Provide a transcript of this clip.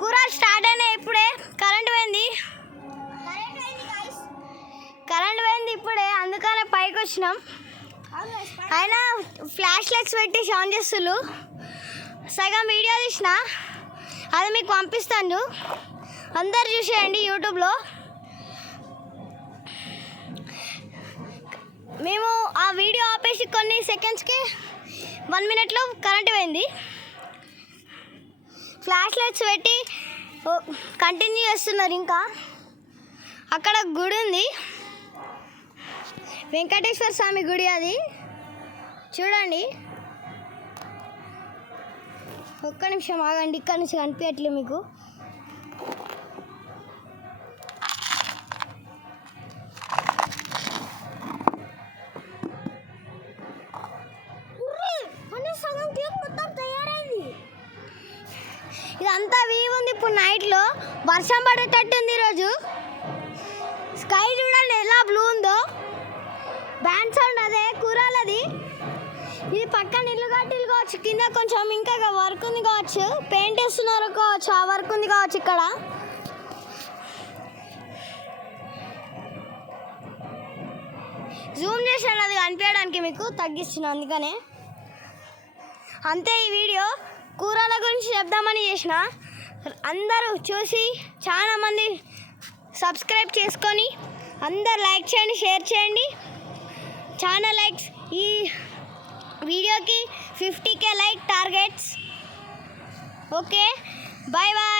కూర స్టార్ట్ అయినా ఇప్పుడే కరెంట్ పోయింది ఇప్పుడే, అందుకనే పైకి వచ్చినాం. అయినా ఫ్లాష్ లైట్స్ పెట్టి ఆన్ చేస్తున్నారు. సగం వీడియో తీసిన, అది మీకు పంపిస్తాను, అందరు చూసేయండి యూట్యూబ్లో. మేము ఆ వీడియో ఆపేసి కొన్ని సెకండ్స్కి 1 మినిట్లో కరెంట్ పోయింది. ఫ్లాష్ లైట్స్ పెట్టి కంటిన్యూ చేస్తున్నారు. ఇంకా అక్కడ గుడి ఉంది, వెంకటేశ్వర స్వామి గుడి, అది చూడండి. ఒక్క నిమిషం ఆగండి, ఇక్కడ నుంచి కనిపించట్లేదు మీకు. ఇదంతా వ్యూ ఉంది. ఇప్పుడు నైట్లో వర్షం పడేటట్టుంది. ఈరోజు స్కై చూడండి ఎలా బ్లూ ఉందో. బ్యాండ్ సౌండ్ అదే కూరాలది. ఇది పక్కన ఇల్లు కట్టిల్లు కావచ్చు, కింద కొంచెం ఇంకా వర్క్ ఉంది కావచ్చు, పెయింట్ వేస్తున్నారు కావచ్చు, ఆ వర్క్ ఉంది కావచ్చు. ఇక్కడ జూమ్ చేసాను, అది కనిపించడానికి మీకు తగ్గిస్తున్నాను, అందుకనే. అంతే ఈ వీడియో. కూరల గురించి చెప్దామని చేసిన. అందరూ చూసి చాలామంది సబ్స్క్రైబ్ చేసుకొని అందరు లైక్ చేయండి, షేర్ చేయండి. చాలా లైక్స్, ఈ వీడియోకి 50K like targets. Okay, bye bye.